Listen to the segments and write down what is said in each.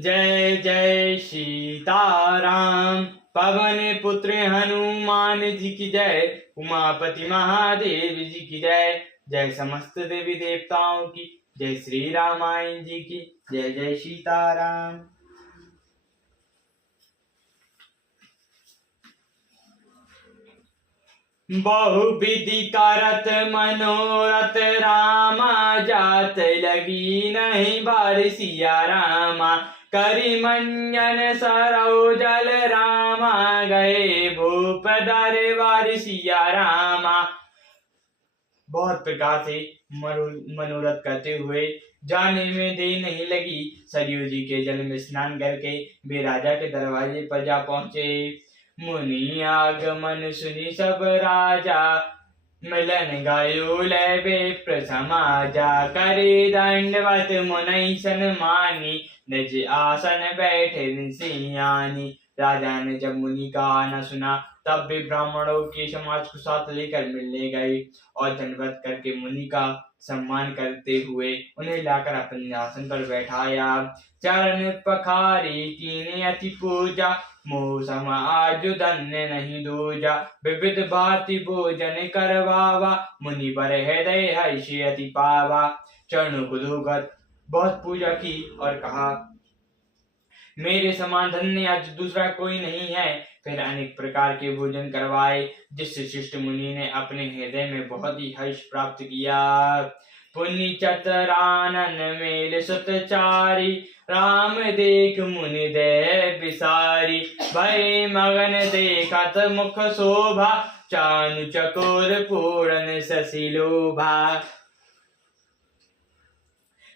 जय जय सीताराम। पवन पुत्र हनुमान जी की जय। उमापति महादेव जी की जय। जय समस्त देवी देवताओं की जय। श्री रामायण जी की जय। जय सीताराम। बहुविधि करत मनोरथ रामा, जात लगी नहीं बार सिया रामा। करि मंजन सरोजल रामा, गए भूप दरबार सिया रामा। बहुत प्रकार से मनोरथ करते हुए जाने में देर नहीं लगी। सरयू जी के जल में स्नान करके वे राजा के दरवाजे पर जा पहुंचे। मुनि आगमन सुनी सब राजा, मिलन गयो लय विप्र समाजा। करे दंडवत मुनि सन्मानी, निज आसन बैठे ऋषियानी। राजा ने जब मुनि का आना सुना तब वे ब्राह्मणों के समाज को साथ लेकर मिलने गए और दंडवत करके मुनि का सम्मान करते हुए उन्हें लाकर अपने आसन पर बैठाया। चरण पखारी कीने अति पूजा, मोह सम आज धन्य नहीं दूजा। विविध भांति भोजन करवावा, मुनि बर हृदय हर्ष अति पावा। चरणों को धोकर बहुत पूजा की और कहा, मेरे समान धन्य आज दूसरा कोई नहीं है। फिर अनेक प्रकार के भोजन करवाए, जिससे शिष्ट मुनि ने अपने हृदय में बहुत ही हर्ष प्राप्त किया। पुण्य चतुरानन मेल सुतचारी, राम देख मुनि दे बिसारी। भय मगन देखत मुख शोभा, चानु चकोर पूर्ण शशि लोभा।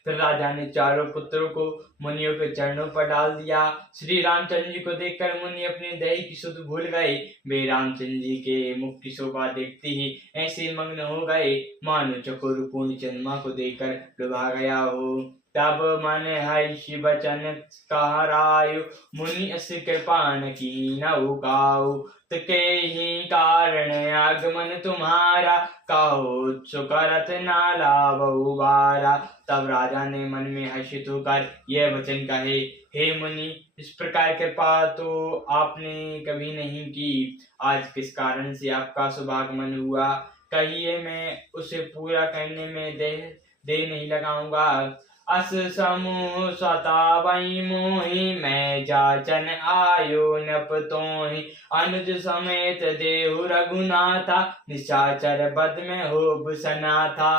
फिर राजा ने चारों पुत्रों को मुनियों के चरणों पर डाल दिया। श्री रामचंद्र जी को देखकर मुनि अपने दही की सुध भूल गए। वे रामचंद्र जी के मुख की शोभा देखते ही ऐसे मग्न हो गए मानो चकोर पूर्ण चंद्रमा को देखकर लुभा गया हो। तब मन हर्ष बचन कहरायु, मुनि अस कृपा न कीन्हु काहू। के ही कारण आगमन तुम्हारा, कहो सुकरत ना लावहु बारा। तब राजा ने मन में हर्षित होकर यह वचन कहे, हे मुनि, इस प्रकार कृपा तो आपने कभी नहीं की। आज किस कारण से आपका शुभागमन हुआ, कहिए, मैं उसे पूरा करने में देर नहीं लगाऊंगा। अस समूह सतावई मोहि, मैं जाचन आयो नप तोहि। अनुज समेत देहु रघुनाथा, निशाचर बद में होब सनाथा।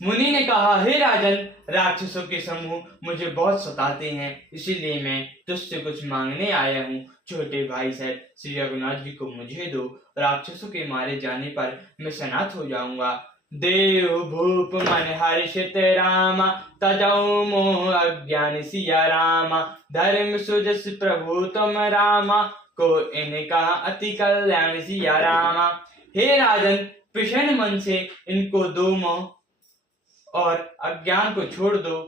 मुनि ने कहा, हे राजन, राक्षसों के समूह मुझे बहुत सताते हैं, इसीलिए मैं तुझसे कुछ मांगने आया हूँ। छोटे भाई साहब श्री रघुनाथ जी को मुझे दो, राक्षसों के मारे जाने पर मैं सनाथ हो जाऊंगा। देव भूप मन हर्षित रामा, तजौ मोह अज्ञान सिया रामा। धर्म सुजस प्रभु तुम रामा, को इन्हें कहा अति कल्याण सिया रामा। हे राजन, प्रसन्न मन से इनको दो मोह और अज्ञान को छोड़ दो।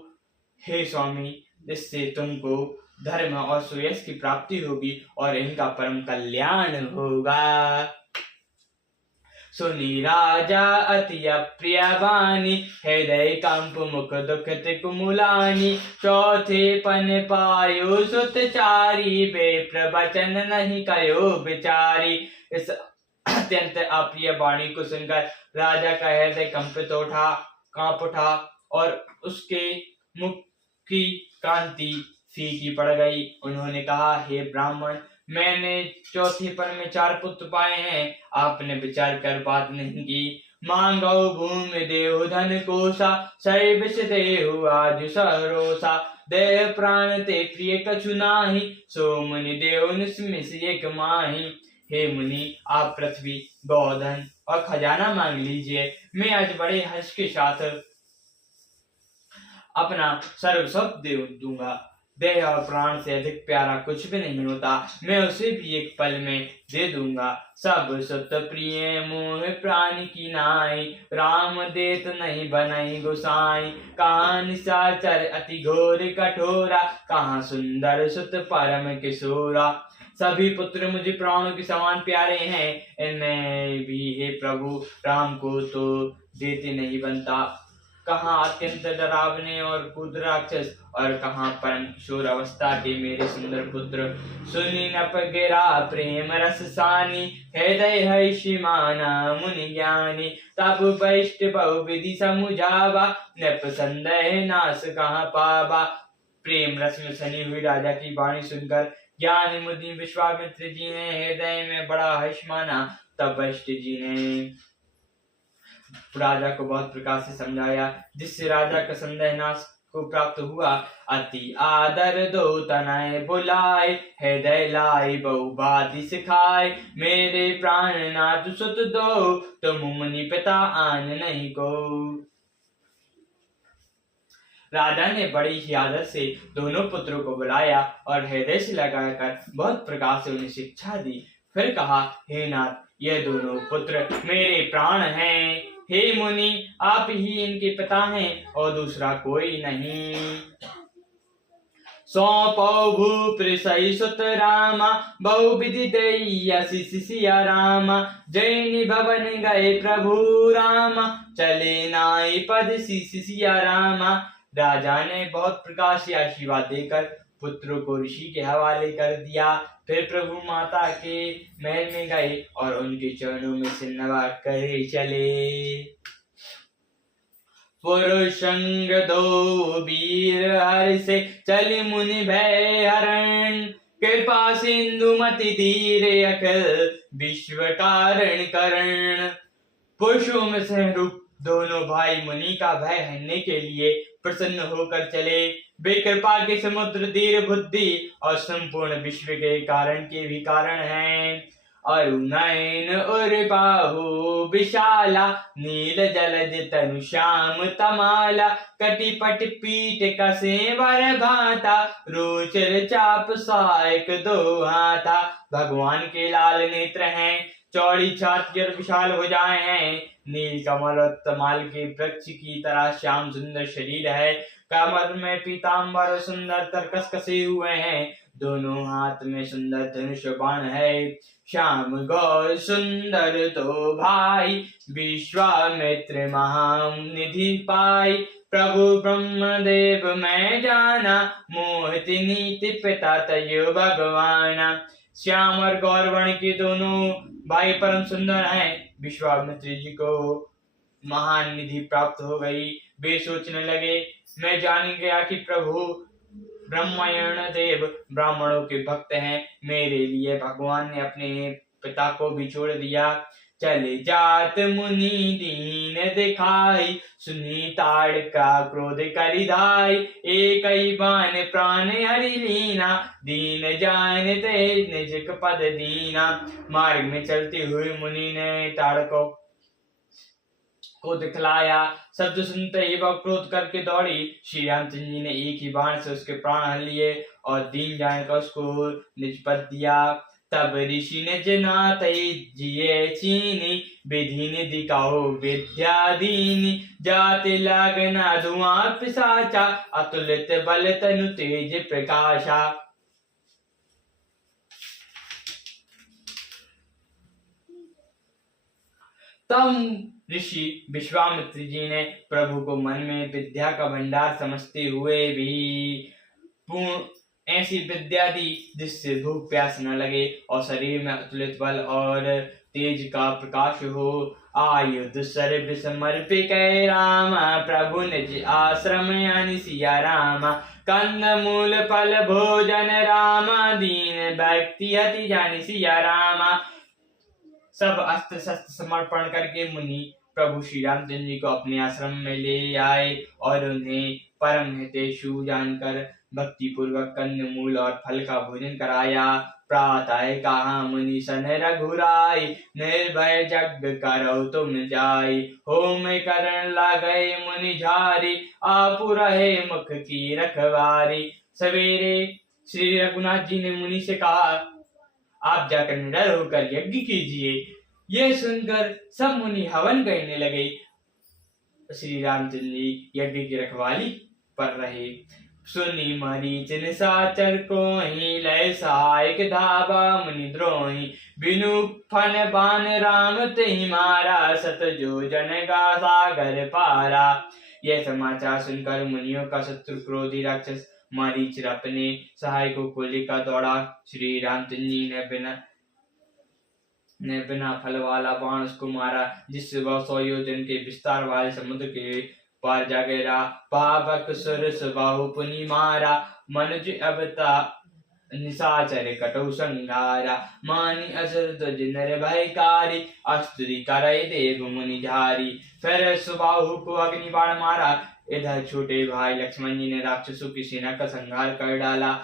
हे स्वामी, जिससे तुमको धर्म और सुयश की प्राप्ति होगी और इनका परम कल्याण होगा। सुनी राजा अति अप्रिय वाणी, हृदय कंप मुख दुखित कुमुलानी। चौथे पन पायो सुतचारी, वे प्रवचन नहीं कयो बिचारी। इस अत्यंत अप्रिय वाणी को सुनकर राजा का हृदय कांप उठा और उसके मुख की कांति फीकी पड़ गई। उन्होंने कहा, हे ब्राह्मण, मैंने चौथे पर में 4 पुत्र पाए हैं, आपने विचार कर बात नहीं की। मांगो भूमि देहु धन कोसा, सर्विस देहु आज सरोसा। देह प्राण ते प्रिय कछु नाही, सो मुनि देहु निस्मिष एक माही। हे मुनि, आप पृथ्वी, गौधन और खजाना मांग लीजिए, मैं आज बड़े हर्ष के साथ अपना सर्वस्व दे दूंगा। देह और प्राण से अधिक प्यारा कुछ भी नहीं होता, मैं उसे भी एक पल में दे दूंगा। सब सुत प्रिय मोह प्राण की नाई, राम देत नहीं बनई गोसाई। कहाँ निशाचर अति घोर कठोरा, कहाँ सुंदर सुत परम किशोरा। सभी पुत्र मुझे प्राणों के समान प्यारे हैं, इनमें भी हे प्रभु राम को तो देते नहीं बनता। कहाँ अत्यंत डरावने और क्रूर राक्षस, और कहाँ परम किशोर अवस्था के मेरे सुंदर पुत्र। सुनी नप गिरा प्रेम रस सानी, हृदय है शिमाना मुनि ज्ञानी। तब वैष्ट बहु विधि समुझावा, नप संदेह नाश कहाँ पावा। प्रेम रस में सनी हुई राजा की वाणी सुनकर ज्ञानी मुनि विश्वामित्र जी ने हृदय में बड़ा हर्ष माना। तब वैष्ट जी ने राजा को बहुत प्रकार से समझाया, जिससे राजा का संदेह नाश को प्राप्त हुआ। अति आदर दो तनय बुलाए, हृदय लाई बहु बाती सिखाए। मेरे प्राण नाथ सुत दो, तुम मुनि पिता आन नहीं को। राजा ने बड़ी ही आदर से दोनों पुत्रों को बुलाया और हृदय से लगाकर बहुत प्रकार से उन्हें शिक्षा दी। फिर कहा, हे नाथ, ये दोनों पुत्र मेरे प्राण हैं। हे मुनि, आप ही इनके पिता हैं और दूसरा कोई नहीं। सौंपो भूपृषि सुत रामा, बहु विधि देई आशीष सिया रामा। जैनी भवन गए प्रभु रामा, चले नाई पद शीश सिया रामा। राजा ने बहुत प्रकार से आशीर्वाद देकर पुत्रों को ऋषि के हवाले कर दिया। फिर प्रभु माता के महल में गए और उनके चरणों में से नवा करे चले। पुरुषंग दो वीर हर से, चल मुनि भय हरण। कृपा सिंधु मति धीर अखिल, विश्व कारण करण। पुरुषों में से रूप दोनों भाई मुनि का भय हरने के लिए प्रसन्न होकर चले। वे कृपा के समुद्र, धीर बुद्धि और संपूर्ण विश्व के कारण के भी कारण हैं। अरुणयन उर बाहु विशाला, नील जलज तनु श्याम तमाला। कटिपट पीठ कसे वर भाता, रोचर चाप सायक दो हाथा। भगवान के लाल नेत्र हैं, चौड़ी छाती और विशाल भुजाएं हैं। नील कमल और तमाल के वृक्ष की तरह श्याम सुंदर शरीर है। कमर में पीताम्बर सुंदर तरकस कसे हुए हैं। दोनों हाथ में सुंदर धनुष बाण है। श्याम गौर सुंदर दो भाई, विश्वामित्र महानिधि पाई। प्रभु ब्रह्मदेव मैं जाना, मोहित नीति पिता तयो भगवाना। श्याम और गौर वर्ण के दोनों भाई परम सुंदर हैं। विश्वामित्र जी को महान निधि प्राप्त हो गई। वे सोचने लगे, मैं जान गया कि प्रभु ब्रह्मयण देव ब्राह्मणों के भक्त हैं। मेरे लिए भगवान ने अपने पिता को भी छोड़ दिया। चले जात मुनि दीन दिखाई, सुनी ताड़ का क्रोध करिधाई। एक ही बान प्राण हरि लीना, दीन जानते निज पद दीना। मार्ग में चलते हुए मुनि ने ताड़ को दिखलाया। शब्द सुनते ही वह क्रोध करके दौड़ी। श्री रामचंद्र जी ने एक ही बाण से उसके प्राण हर लिए और दीन जानकर उसको निज पद दिया। तब ऋषि ने जनात जिये चीनी, विधि ने दिखाओ विद्या दीनी। जाते लागना धुआं पिशाचा, अतुलित बल तनु तेज प्रकाशा। तब ऋषि विश्वामित्र जी ने प्रभु को मन में विद्या का भंडार समझते हुए भी ऐसी विद्या दी जिससे भूख प्यास न लगे और शरीर में अतुलित बल और तेज का प्रकाश हो। आयुध सर्व समर्पित रामा, प्रभु निज आश्रम यानी सिया रामा। कंद मूल फल भोजन रामा, दीन व्यक्ति अति जानी सिया रामा। सब अस्त्र शस्त्र समर्पण करके मुनि प्रभु श्री रामचंद्र जी को अपने आश्रम में ले आए और उन्हें परम हितैषी जानकर भक्ति पूर्वक कंद मूल और फल का भोजन कराया। प्रातः कहा मुनि सन रघुराई, निर्भय जग करो तुम जाई। होम करण लागए मुनि झारी, आप रहे मुख की रखवारी। सवेरे श्री रघुनाथ जी ने मुनि से कहा, आप जाकर निडर होकर यज्ञ कीजिए। यह सुनकर सब मुनि हवन करने लगे। श्री रामचंद्र जी यज्ञ की रखवाली पर रहे। सुनी मरीच निशाचर को ही, लय सहायक धावा मुनि द्रोही। बिनु फन बान राम तेहि मारा, सत जो जन का सागर पारा। यह समाचार सुनकर मुनियों का शत्रु क्रोधी राक्षस मारीच अपने सहायकों को लेकर दौड़ा। श्री रामचंद्र जी ने बिना फल वाला बाण उसको मारा, जिससे वह 100 योजन के विस्तार वाले समुद्र के पार जा गिरा। पावक सुरस बाहु पुनि मारा, मनुज अवता निशाचर कटौ संहारा। मानि असुर ध्वज नर भयकारी, अस्तुति करय देव मुनि झारी। फिर सुबाहु को अग्नि बाण मारा। इधर छोटे भाई लक्ष्मण जी ने राक्षसों की सेना का संहार कर डाला।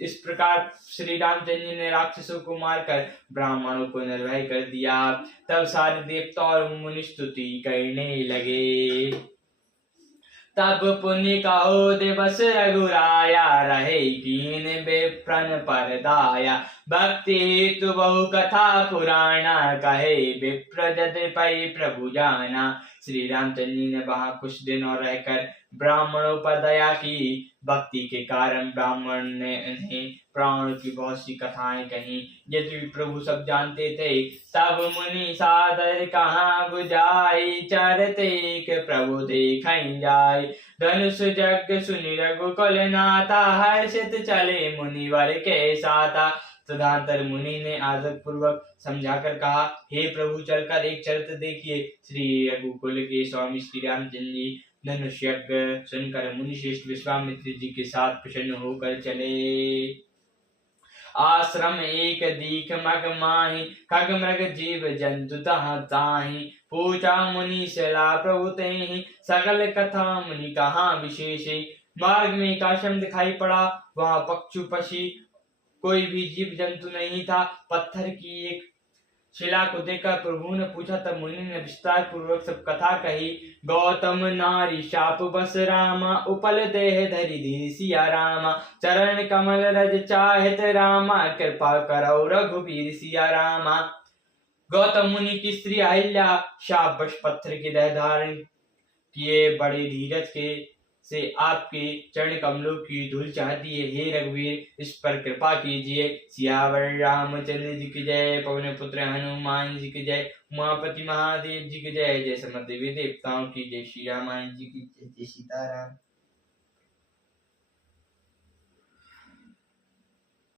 इस प्रकार श्री रामचंद्र जी ने राक्षसों को मारकर ब्राह्मणों को निर्भय कर दिया। तब सारे देवता और मुनि स्तुति करने लगे। तब पुण्य कहो दिवस रघुराया, रहे कीन विप्रन पर दाया। भक्ति हेतु बहु कथा पुराना, कहे विप्र जद पै प्रभु जाना। श्री रामचंद्र जी ने वहां कुछ दिनों रहकर ब्राह्मणों पर दया की। भक्ति के कारण ब्राह्मण ने उन्हें प्राण की बहुत सी कथाएं कही। यदि प्रभु सब जानते थे, तब मुनि सादर कहाँ बुझाई। चरते एक प्रभु देखै जाय, धनुष जग सुनि रघुकुल नाथा। हर्षित चले मुनिवर के साथा। तदंतर मुनि ने आदर पूर्वक समझाकर कहा, हे प्रभु चलकर एक चरित्र देखिए। श्री रघुकुल के स्वामी श्री रामचंद्र जी धनुष यज्ञ सुनकर मुनिश्रेष्ठ विश्वामित्र जी के साथ प्रसन्न होकर चले। आश्रम एक दीख मग माहि, खग मृग जीव जंतु तहाँ ताहि। पूछा मुनि सला प्रभु तेहि, सकल कथा मुनि कहाँ विशेष। मार्ग में एक आश्रम दिखाई पड़ा, वहां पक्षु पक्षी कोई भी जीव जंतु नहीं था। पत्थर की एक शिला को देखकर प्रभु ने पूछा, तब मुनि ने विस्तार पूर्वक सब कथा कही। गौतम नारी शाप बस रामा, उपल देह धरि धीर सिया रामा। चरण कमल रज चाहत रामा, कृपा करौ रघुबीर सिया रामा। गौतम मुनि की स्त्री अहिल्या शाप बस पत्थर की देह धारण किए बड़े धीरज के से आपके चरण कमलों की धूल चाहती है। हे रघुवीर, इस पर कृपा कीजिए। सियावर रामचंद्र जी की जय, पवन पुत्र हनुमान जी की जय, उमापति महादेव जी की जय। जय समस्त देवी देवताओं की जय। श्री रामायण जी की जय। जय सीताराम।